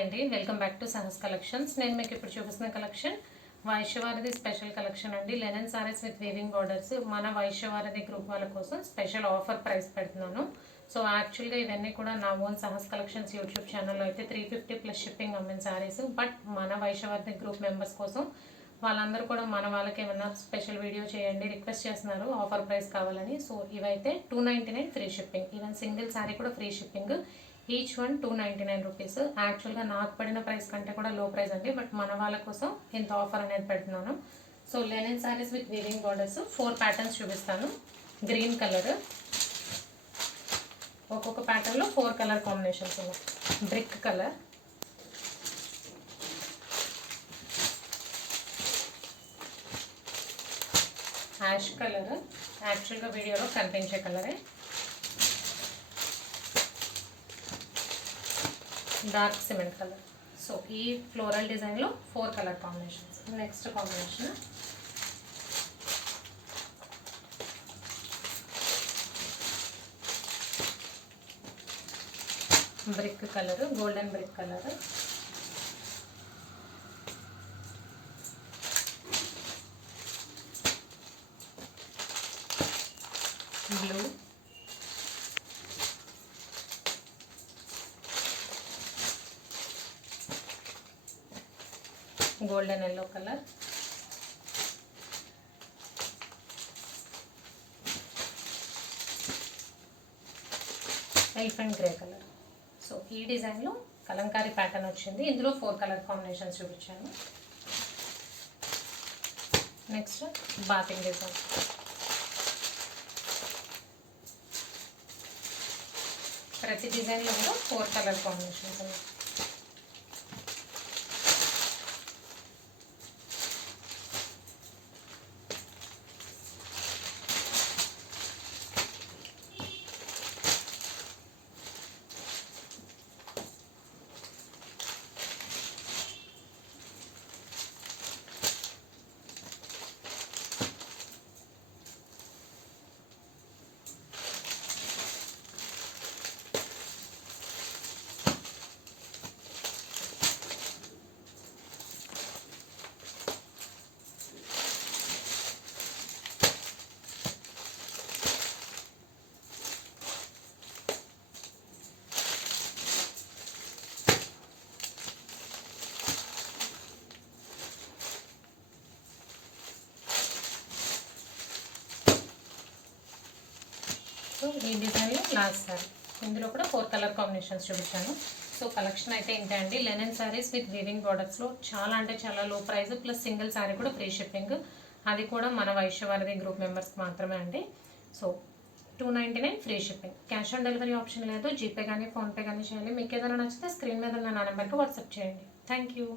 అండి, welcome back to Sahas కలెక్షన్స్. నేను మీకు ఇప్పుడు చూపిస్తున్న కలెక్షన్ వైశ్యవారిది స్పెషల్ కలెక్షన్ అండి. లెనన్ సారీస్ విత్ వీవింగ్ బార్డర్స్. మన వైశ్యవారిది గ్రూప్ వాళ్ళ కోసం స్పెషల్ ఆఫర్ ప్రైస్ పెడుతున్నాను. సో యాక్చువల్గా ఇవన్నీ కూడా నా ఓన్ సహస్ కలెక్షన్స్ యూట్యూబ్ ఛానల్లో అయితే 350 ప్లస్ షిప్పింగ్ అమ్మిన సారీస్. బట్ మన వైశ్యవారిది గ్రూప్ మెంబర్స్ కోసం వాళ్ళందరూ కూడా మన వాళ్ళకి ఏమన్నా స్పెషల్ వీడియో చేయండి రిక్వెస్ట్ చేస్తున్నారు, ఆఫర్ ప్రైస్ కావాలని. సో ఇవైతే 299 free shipping. Even single sari కూడా free shipping. Each one 299 rupees. యాక్చువల్గా నాకు పడిన ప్రైస్ కంటే కూడా లో ప్రైస్ అండి, బట్ మన వాళ్ళ కోసం ఇంత ఆఫర్ అనేది పెడుతున్నాను. So Lenin saris with weaving borders 4 ప్యాటర్న్స్ చూపిస్తాను. గ్రీన్ కలర్, ఒక్కొక్క ప్యాటర్న్లో 4 కలర్ కాంబినేషన్స్ ఉన్నాయి. బ్రిక్ కలర్, యాష్ కలర్, యాక్చువల్గా వీడియోలో కనిపించే కలరే, డార్క్ సిమెంట్ కలర్. సో ఈ ఫ్లోరల్ డిజైన్లో 4 colour combinations. Next combination brick colour, golden brick colour, blue, golden yellow colour, elephant grey colour. So ఈ డిజైన్లో కలంకారీ ప్యాటర్న్ వచ్చింది. ఇందులో 4 కలర్ కాంబినేషన్స్ చూపించాను. Next bathing design. ప్రతి డిజైన్లో కూడా 4 కలర్ కాంబినేషన్స్ ఉన్నాయి. సో ఈ డిజైన్లో లాస్ట్ సారీ, ఇందులో కూడా 4 కలర్ కాంబినేషన్స్ చూపించాను. సో కలెక్షన్ అయితే ఏంటండి, లెనిన్ సారీస్ విత్ వీవింగ్ బార్డర్స్లో చాలా అంటే చాలా లో ప్రైస్, ప్లస్ సింగిల్ సారీ కూడా ఫ్రీ షిప్పింగ్. అది కూడా మన వైశ్యవారిది గ్రూప్ మెంబర్స్కి మాత్రమే అండి. సో 299 free shipping. Cash on delivery option లేదు. జీపే కానీ ఫోన్పే కానీ చేయాలి. మీకు ఏదైనా నచ్చితే స్క్రీన్ మీద ఉన్న నా నెంబర్కి వాట్సాప్ చేయండి. Thank you.